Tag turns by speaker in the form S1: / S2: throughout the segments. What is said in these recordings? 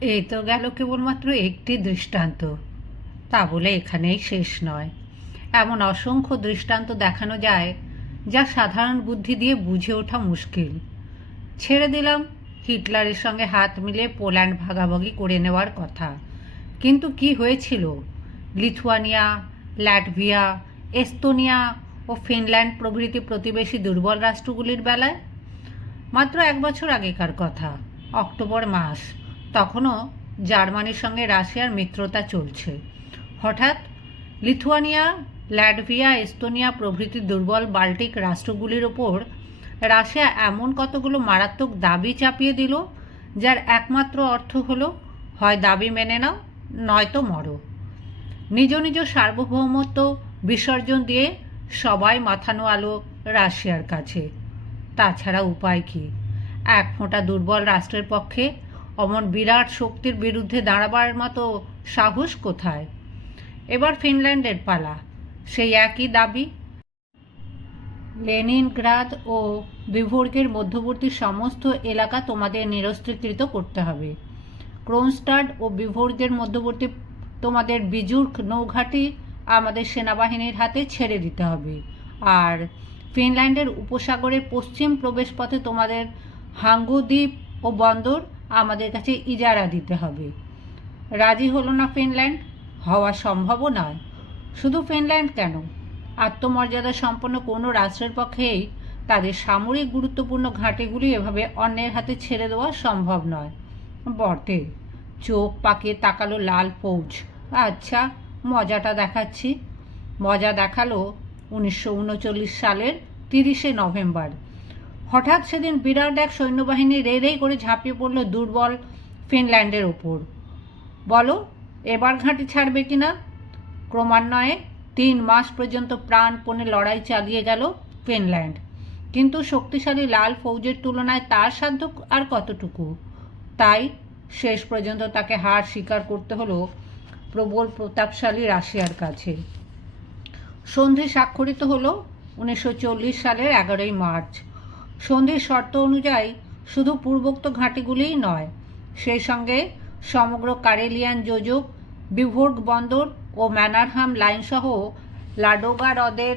S1: এই তো গেল কেবলমাত্র একটি দৃষ্টান্ত। তা বলে এখানেই শেষ নয়। এমন অসংখ্য দৃষ্টান্ত দেখানো যায়, যা সাধারণ বুদ্ধি দিয়ে বুঝে ওঠা মুশকিল। ছেড়ে দিলাম, হিটলারের সঙ্গে হাত মিলিয়ে পোল্যান্ড ভাগাভাগি করে নেওয়ার কথা। কিন্তু কি হয়েছিল? লিথুয়ানিয়া, ল্যাটভিয়া, এস্তোনিয়া ও ফিনল্যান্ড প্রভৃতি প্রতিবেশী দুর্বল রাষ্ট্রগুলির বেলায়? মাত্র এক বছর আগেকার কথা, অক্টোবর মাস। তখনও জার্মানির সঙ্গে রাশিয়ার মিত্রতা চলছে। হঠাৎ লিথুয়ানিয়া, ল্যাটভিয়া, এস্তোনিয়া প্রভৃতি দুর্বল বাল্টিক রাষ্ট্রগুলির ওপর রাশিয়া এমন কতগুলো মারাত্মক দাবি চাপিয়ে দিল, যার একমাত্র অর্থ হলো, হয় দাবি মেনে নাও, নয়তো মরো। নিজ নিজ সার্বভৌমত্ব বিসর্জন দিয়ে সবাই মাথানো আলো রাশিয়ার কাছে। তাছাড়া উপায় কি? এক ফোঁটা দুর্বল রাষ্ট্রের পক্ষে অমন বিরাট শক্তির বিরুদ্ধে দাঁড়াবার মতো সাহস কোথায়? এবার ফিনল্যান্ডের পালা। সেই একই দাবি লেনিনগ্রাদ ও বিভোর্গের মধ্যবর্তী সমস্ত এলাকা তোমাদের নিরস্ত্রীকৃত করতে হবে। ক্রোনস্টাড ও বিভোর্গের মধ্যবর্তী তোমাদের বিজুর্ক নৌঘাটি আমাদের সেনাবাহিনীর হাতে ছেড়ে দিতে হবে। আর ফিনল্যান্ডের উপসাগরের পশ্চিম প্রবেশপথে তোমাদের হাঙ্গু দ্বীপ ও বন্দর আমাদের কাছে ইজারা দিতে হবে। রাজি হলো না ফিনল্যান্ড? হওয়া সম্ভবও নয়। শুধু ফিনল্যান্ড কেন? আত্মমর্যাদা সম্পন্ন কোনো রাষ্ট্রের পক্ষেই তাদের সামরিক গুরুত্বপূর্ণ ঘাঁটিগুলি এভাবে অন্যের হাতে ছেড়ে দেওয়া সম্ভব নয়। বটে, চোখ পাকে তাকালো লাল ফৌজ আচ্ছা মজাটা দেখাচ্ছি। মজা দেখাল উনিশশো উনচল্লিশ সালের তিরিশে নভেম্বর। হঠাৎ সেদিন বিরাট এক সৈন্যবাহিনী রে রে করে ঝাঁপিয়ে পড়ল দুর্বল ফিনল্যান্ডের ওপর বলো, এবার ঘাঁটি ছাড়বে কি না? ক্রমান্বয়ে তিন মাস পর্যন্ত প্রাণপণে লড়াই চালিয়ে গেল ফিনল্যান্ড। কিন্তু শক্তিশালী লাল ফৌজের তুলনায় তার সাধ্য আর কতটুকু? তাই শেষ পর্যন্ত তাকে হার স্বীকার করতে হলো প্রবল প্রতাপশালী রাশিয়ার কাছে। সন্ধি স্বাক্ষরিত হলো উনিশশো চল্লিশ সালের এগারোই মার্চ। সন্ধির শর্ত অনুযায়ী শুধু পূর্বোক্ত ঘাঁটিগুলিই নয়, সেই সঙ্গে সমগ্র কারেলিয়ান যোজক, বিভোর্গ বন্দর ও ম্যানারহাম লাইনসহ লাডোগা হ্রদের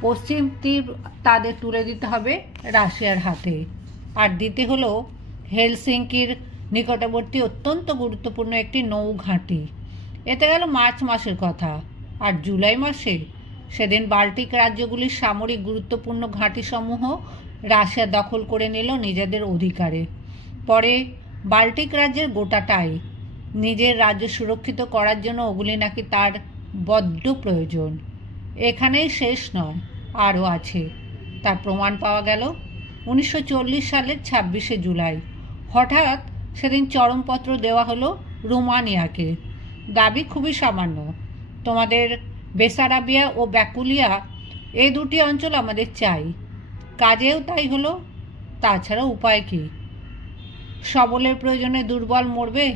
S1: পশ্চিম তীর তাদের তুলে দিতে হবে রাশিয়ার হাতে। আর দিতে হলো হেলসিঙ্কির নিকটবর্তী অত্যন্ত গুরুত্বপূর্ণ একটি নৌ ঘাঁটি। এতে গেল মার্চ মাসের কথা। আর জুলাই মাসে সেদিন বাল্টিক রাজ্যগুলির সামরিক গুরুত্বপূর্ণ ঘাঁটিসমূহ রাশিয়া দখল করে নিল নিজেদের অধিকারে। পরে বাল্টিক রাজ্যের গোটাটাই নিজের রাজ্য সুরক্ষিত করার জন্য ওগুলি নাকি তার বড্ড প্রয়োজন। এখানেই শেষ নয়, আরও আছে। তার প্রমাণ পাওয়া গেল উনিশশো চল্লিশ সালের ছাব্বিশে জুলাই। হঠাৎ সেদিন চরমপত্র দেওয়া হলো রোমানিয়াকে। দাবি খুবই সামান্য। তোমাদের বেসারাবিয়া ও ব্যাকুলিয়া এই দুটি অঞ্চল আমাদের চাই। কাজেও তাই হলো। তাছাড়া উপায় কী? সবলের প্রয়োজনে দুর্বল মরবে,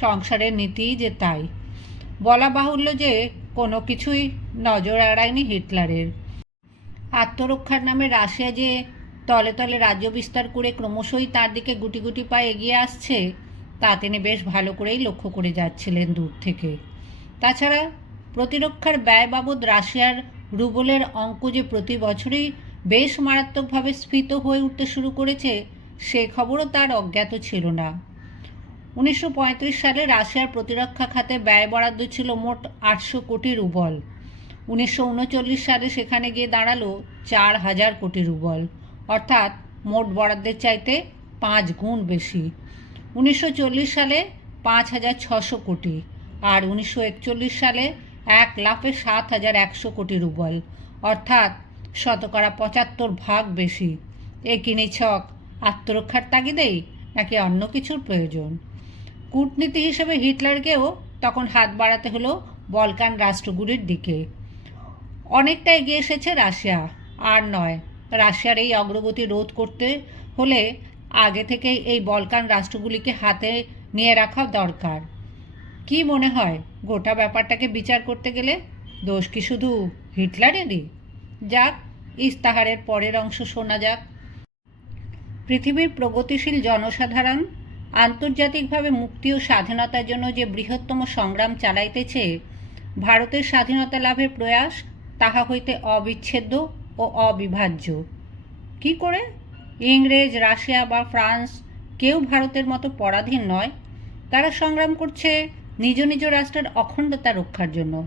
S1: সংসারের নীতিই যে তাই। বলা বাহুল্য যে কোনো কিছুই নজর এড়ায়নি হিটলারের। আত্মরক্ষার নামে রাশিয়া যে তলে তলে রাজ্য বিস্তার করে ক্রমশই তার দিকে গুটি গুটি পায়ে এগিয়ে আসছে, তা তিনি বেশ ভালো করেই লক্ষ্য করে যাচ্ছিলেন দূর থেকে। তাছাড়া প্রতিরক্ষার ব্যয় বাবদ রাশিয়ার রুবলের অঙ্ক যে প্রতি বছরই বেশ মারাত্মকভাবে স্ফীত হয়ে উঠতে শুরু করেছে, সে খবরও তার অজ্ঞাত ছিল না। উনিশশো পঁয়ত্রিশ সালে রাশিয়ার প্রতিরক্ষা খাতে ব্যয় বরাদ্দ ছিল মোট আটশো কোটি রুবল। উনিশশো উনচল্লিশ সালে সেখানে গিয়ে দাঁড়াল চার হাজার কোটি রুবল, অর্থাৎ মোট বরাদ্দের চাইতে পাঁচ গুণ বেশি। উনিশশো চল্লিশ সালে পাঁচ হাজার ছশো কোটি আর উনিশশো একচল্লিশ সালে এক লাফে সাত হাজার একশো কোটি রুবল, অর্থাৎ শতকরা পঁচাত্তর ভাগ বেশি। এ কিনি ছক আত্মরক্ষার তাগিদেই নাকি অন্য কিছুর প্রয়োজন? কূটনীতি হিসেবে হিটলারকেও তখন হাত বাড়াতে হলো বলকান রাষ্ট্রগুলির দিকে। অনেকটা এগিয়ে এসেছে রাশিয়া। আর নয়, রাশিয়ার এই অগ্রগতি রোধ করতে হলে আগে থেকেই এই বলকান রাষ্ট্রগুলিকে হাতে নিয়ে রাখা দরকার। কি মনে হয়, গোটা ব্যাপারটাকে বিচার করতে গেলে দোষ কি শুধু হিটলারেরই? যাক ইস্তাহারের পরের অংশ শোনা যাক। পৃথিবীর প্রগতিশীল জনসাধারণ আন্তর্জাতিকভাবে মুক্তি ও স্বাধীনতার জন্য যে বৃহত্তম সংগ্রাম চালাইতেছে, ভারতের স্বাধীনতা লাভের প্রয়াস তাহা হইতে অবিচ্ছেদ্য ও অবিভাজ্য। কি করে? ইংরেজ, রাশিয়া বা ফ্রান্স কেউ ভারতের মতো পরাধীন নয়। তারা সংগ্রাম করছে নিজ নিজ রাষ্ট্রের অখণ্ডতা রক্ষার জন্য।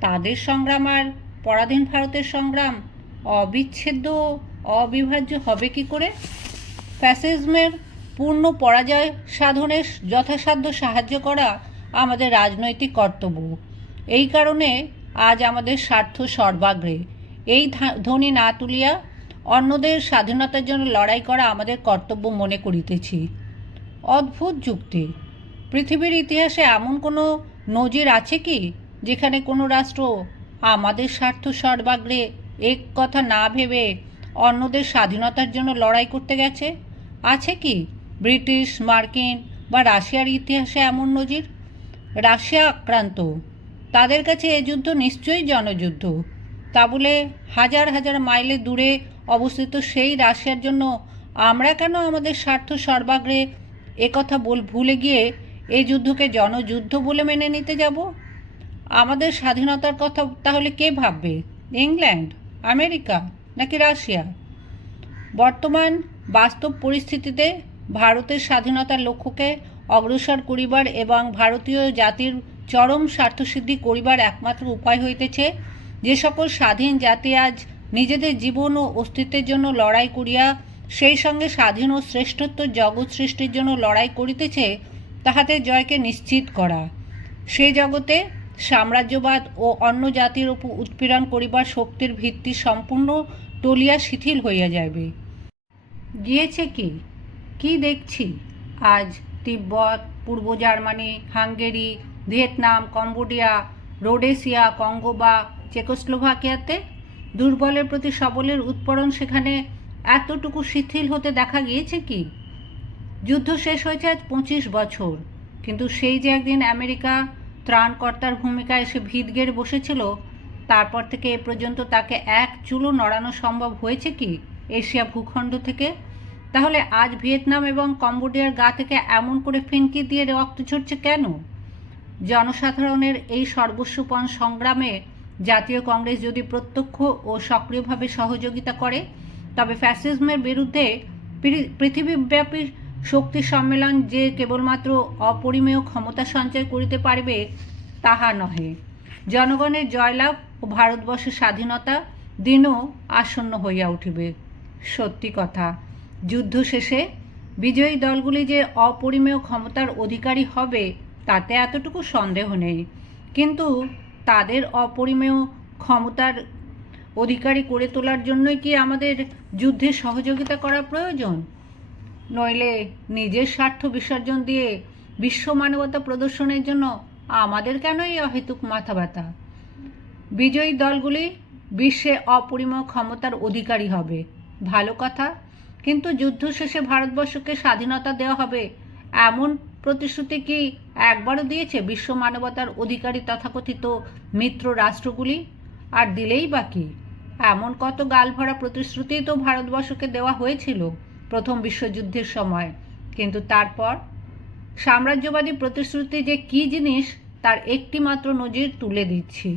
S1: তাদের সংগ্রাম আর পরাধীন ভারতের সংগ্রাম অবিচ্ছেদ্য, অবিভাজ্য হবে কি করে? ফ্যাসিজমের পূর্ণ পরাজয় সাধনে যথাসাধ্য সাহায্য করা আমাদের রাজনৈতিক কর্তব্য। এই কারণে আজ আমাদের স্বার্থ সর্বাগ্রে। এই ধ্বনি না তুলিয়া অন্যদের স্বাধীনতার জন্য লড়াই করা আমাদের কর্তব্য মনে করিতেছি। অদ্ভুত যুক্তি। পৃথিবীর ইতিহাসে এমন কোনো নজির আছে কি, যেখানে কোনো রাষ্ট্র আমাদের স্বার্থ সর্বাগ্রে এক কথা না ভেবে অন্যদের স্বাধীনতার জন্য লড়াই করতে গেছে? আছে কি? ব্রিটিশ, মার্কিন বা রাশিয়ার ইতিহাসে এমন নজির? রাশিয়া আক্রান্ত। তাদের কাছে এ যুদ্ধ নিশ্চয়ই জনযুদ্ধ। তা বলে হাজার হাজার মাইলে দূরে অবস্থিত সেই রাশিয়ার জন্য আমরা কেন আমাদের স্বার্থ সর্বাগ্রে একথা বল, ভুলে গিয়ে এই যুদ্ধকে জনযুদ্ধ বলে মেনে নিতে যাব? আমাদের স্বাধীনতার কথা তাহলে কে ভাববে? ইংল্যান্ড? আমেরিকা নাকি রাশিয়া? বর্তমান বাস্তব পরিস্থিতিতে ভারতের স্বাধীনতার লক্ষ্যকে অগ্রসর করিবার এবং ভারতীয় জাতির চরম স্বার্থসিদ্ধি করিবার একমাত্র উপায় হইতেছে যে সকল স্বাধীন জাতি আজ নিজেদের জীবন ও অস্তিত্বের জন্য লড়াই করিয়া সেই সঙ্গে স্বাধীন ও শ্রেষ্ঠত্ব জগৎ সৃষ্টির জন্য লড়াই করিতেছে, তাহাদের জয়কে নিশ্চিত করা। সেই জগতে সাম্রাজ্যবাদ ও অন্য জাতির উপর উৎপীড়ন করিবার শক্তির ভিত্তি সম্পূর্ণ টলিয়া শিথিল হইয়া যাইবে। গিয়েছে কি? কি দেখছি? আজ তিব্বত, পূর্ব Germany, Hungary, Vietnam, Cambodia, Rhodesia, Congo বা চেকোস্লোভাকিয়াতে দুর্বলের প্রতি সবলের উৎপরণ সেখানে এতটুকু শিথিল হতে দেখা গিয়েছে কি? যুদ্ধ শেষ হয়েছে আজ পঁচিশ বছর, কিন্তু সেই যে একদিন আমেরিকা ত্রাণকর্তার ভূমিকায় এসে ভিত বসেছিল। তারপর থেকে এ পর্যন্ত তাকে এক চুলো নড়ানো সম্ভব হয়েছে কি এশিয়া ভূখণ্ড থেকে? তাহলে আজ ভিয়েতনাম এবং কম্বোডিয়ার গা থেকে এমন করে ফিনকি দিয়ে রক্ত ঝরছে কেন? জনসাধারণের এই সর্বস্বপণ সংগ্রামে জাতীয় কংগ্রেস যদি প্রত্যক্ষ ও সক্রিয়ভাবে সহযোগিতা করে, তবে ফ্যাসিজমের বিরুদ্ধে পৃথিবীব্যাপী শক্তি সম্মেলন যে কেবলমাত্র অপরিমেয় ক্ষমতা সঞ্চয় করিতে পারবে, তাহা নহে। জনগণের জয়লাভ ও ভারতবর্ষের স্বাধীনতা দিনও আসন্ন হইয়া উঠিবে। সত্যি কথা, যুদ্ধ শেষে বিজয়ী দলগুলি যে অপরিমেয় ক্ষমতার অধিকারী হবে, তাতে এতটুকু সন্দেহ নেই। কিন্তু তাদের অপরিমেয় ক্ষমতার অধিকারী করে তোলার জন্যই কি আমাদের যুদ্ধে সহযোগিতা করা প্রয়োজন? নইলে নিজের স্বার্থ বিসর্জন দিয়ে বিশ্ব মানবতা প্রদর্শনের জন্য আমাদের কেন এই অহেতুক মাথা ব্যথা বিজয়ী দলগুলি বিশ্বে অপরিমেয় ক্ষমতার অধিকারী হবে। ভালো কথা, কিন্তু যুদ্ধ শেষে ভারতবর্ষকে স্বাধীনতা দেওয়া হবে এমন প্রতিশ্রুতি কি একবারও দিয়েছে বিশ্ব মানবতার অধিকারী তথাকথিত মিত্র রাষ্ট্রগুলি? আর দিলেই বাকি এমন কত গালভরা প্রতিশ্রুতি তো ভারতবর্ষকে দেওয়া হয়েছিল। প্রথম বিশ্বযুদ্ধের সময়। কিন্তু তারপর সাম্রাজ্যবাদী প্রতিশ্রুতি যে কী জিনিস, তার একটি মাত্র নজির তুলে দিচ্ছি।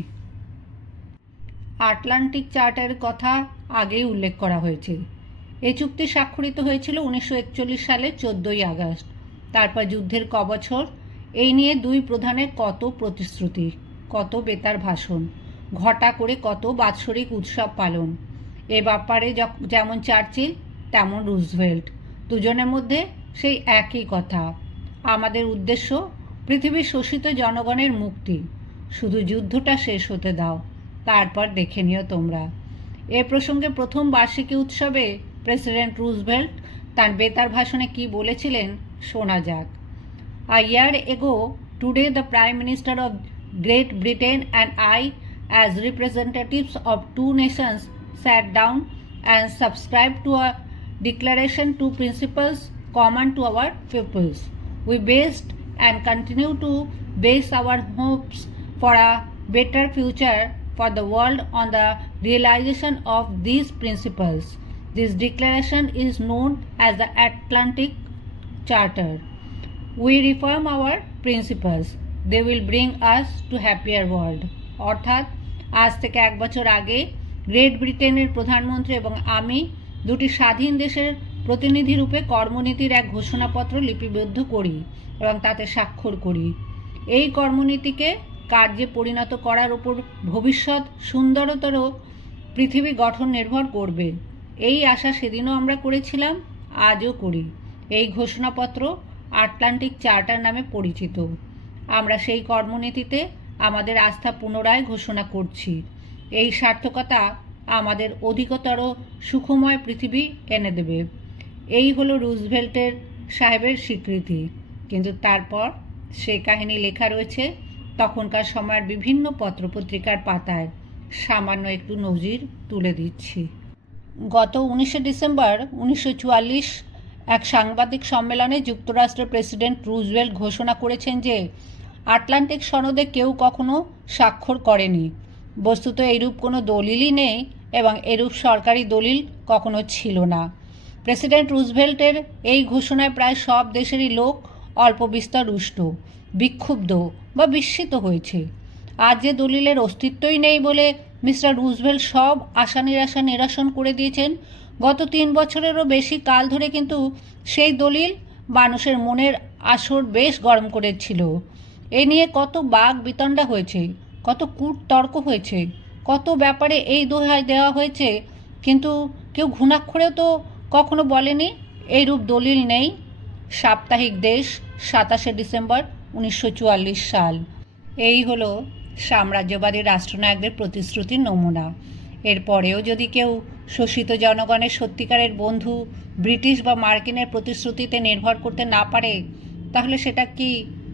S1: আটলান্টিক চার্টারের কথা আগেই উল্লেখ করা হয়েছে। এই চুক্তি স্বাক্ষরিত হয়েছিল উনিশশো সালের চোদ্দোই আগস্ট। তারপর যুদ্ধের ক বছর, এই নিয়ে দুই প্রধানের কত প্রতিশ্রুতি, কত বেতার ভাষণ, ঘটা করে কত বাৎসরিক উৎসব পালন। এ ব্যাপারে যেমন চার্চিল তেমন রুজভেল্ট। দুজনের মধ্যে সেই একই কথা। আমাদের উদ্দেশ্য পৃথিবীর শোষিত জনগণের মুক্তি। শুধু যুদ্ধটা শেষ হতে দাও তারপর দেখে নিও তোমরা। এ প্রসঙ্গে প্রথম বার্ষিকী উৎসবে প্রেসিডেন্ট রুজভেল্ট তার বেতার ভাষণে কি বলেছিলেন শোনা যাক। A year ago today the prime minister of great Britain and I as representatives of two nations, sat down and subscribe to a declaration to principles common to our peoples. We based and continue to base our hopes for a better future for the world on the realization of these principles. This declaration is known as the Atlantic Charter. We reform our principles they will bring us to happier world অর্থাৎ আজ থেকে এক বছর আগে great ব্রিটেনের প্রধানমন্ত্রী এবং আমি দুটি স্বাধীন দেশের প্রতিনিধি রূপে কর্মনীতির এক ঘোষণাপত্র লিপিবদ্ধ করি এবং তাতে স্বাক্ষর করি। এই কর্মনীতিকে কার্যে পরিণত করার উপর ভবিষ্যৎ সুন্দরতর পৃথিবী গঠন নির্ভর করবে। এই আশা সেদিনও আমরা করেছিলাম, আজও করি। এই ঘোষণাপত্র আটলান্টিক চার্টার নামে পরিচিত। আমরা সেই কর্মনীতিতে আমাদের আস্থা পুনরায় ঘোষণা করছি। এই সার্থকতা আমাদের অধিকতর সুখময় পৃথিবী এনে দেবে। এই হলো রুজভেল্টের সাহেবের স্বীকৃতি। কিন্তু তারপর সে কাহিনী লেখা রয়েছে তখনকার সময়ের বিভিন্ন পত্রপত্রিকার পাতায়। সামান্য একটু নজির তুলে দিচ্ছি। গত উনিশে ডিসেম্বর উনিশশো এক সাংবাদিক সম্মেলনে যুক্তরাষ্ট্রের প্রেসিডেন্ট রুজওয়েল্ট ঘোষণা করেছেন যে আটলান্টিক সনদে কেউ কখনো স্বাক্ষর করেনি। বস্তুত এরূপ কোনো দলিলই নেই এবং এরূপ সরকারি দলিল কখনো ছিল না। প্রেসিডেন্ট রুজভেল্টের এই ঘোষণায় প্রায় সব দেশেরই লোক অল্প বিস্তর রুষ্ট বিক্ষুব্ধ বা বিস্মিত হয়েছে। আজ যে দলিলের অস্তিত্বই নেই বলে মিস্টার রুজভেল্ট সব আশা নিরাশা নিরসন করে দিয়েছেন, গত তিন বছরেরও বেশি কাল ধরে কিন্তু সেই দলিল মানুষের মনের আসর বেশ গরম করেছিল। এ নিয়ে কত বাঘ বিতণ্ডা হয়েছে। কত কূট তর্ক হয়েছে, কত ব্যাপারে এই দোহাই দেওয়া হয়েছে, কিন্তু কেউ ঘুণাক্ষরেও তো কখনো বলেনি এইরূপ দলিল নেই। সাপ্তাহিক দেশ, সাতাশে ডিসেম্বর উনিশশো চুয়াল্লিশ সাল। এই হলো সাম্রাজ্যবাদী রাষ্ট্রনায়কদের প্রতিশ্রুতির নমুনা। এরপরেও যদি কেউ শোষিত জনগণের সত্যিকারের বন্ধু ব্রিটিশ বা মার্কিনের প্রতিশ্রুতিতে নির্ভর করতে না পারে, তাহলে সেটা কি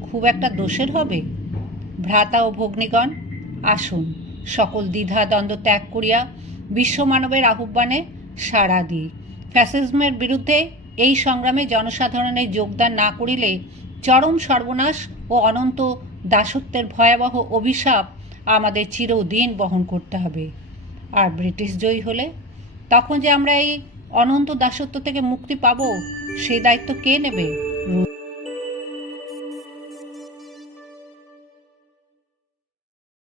S1: খুব একটা দোষের হবে? ভ্রাতা ও ভগ্নীগণ, আসুন, সকল দ্বিধা দ্বন্দ্ব ত্যাগ করিয়া বিশ্বমানবের আহ্বানে সাড়া দিই। ফ্যাসিজমের বিরুদ্ধে এই সংগ্রামে জনসাধারণের যোগদান না করিলে চরম সর্বনাশ ও অনন্ত দাসত্বের ভয়াবহ অভিশাপ আমাদের চিরদিন বহন করতে হবে। আর ব্রিটিশ জয়ী হলে? তখন যে আমরা এই অনন্ত দাসত্ব থেকে মুক্তি পাবো সেই দায়িত্ব কে নেবে?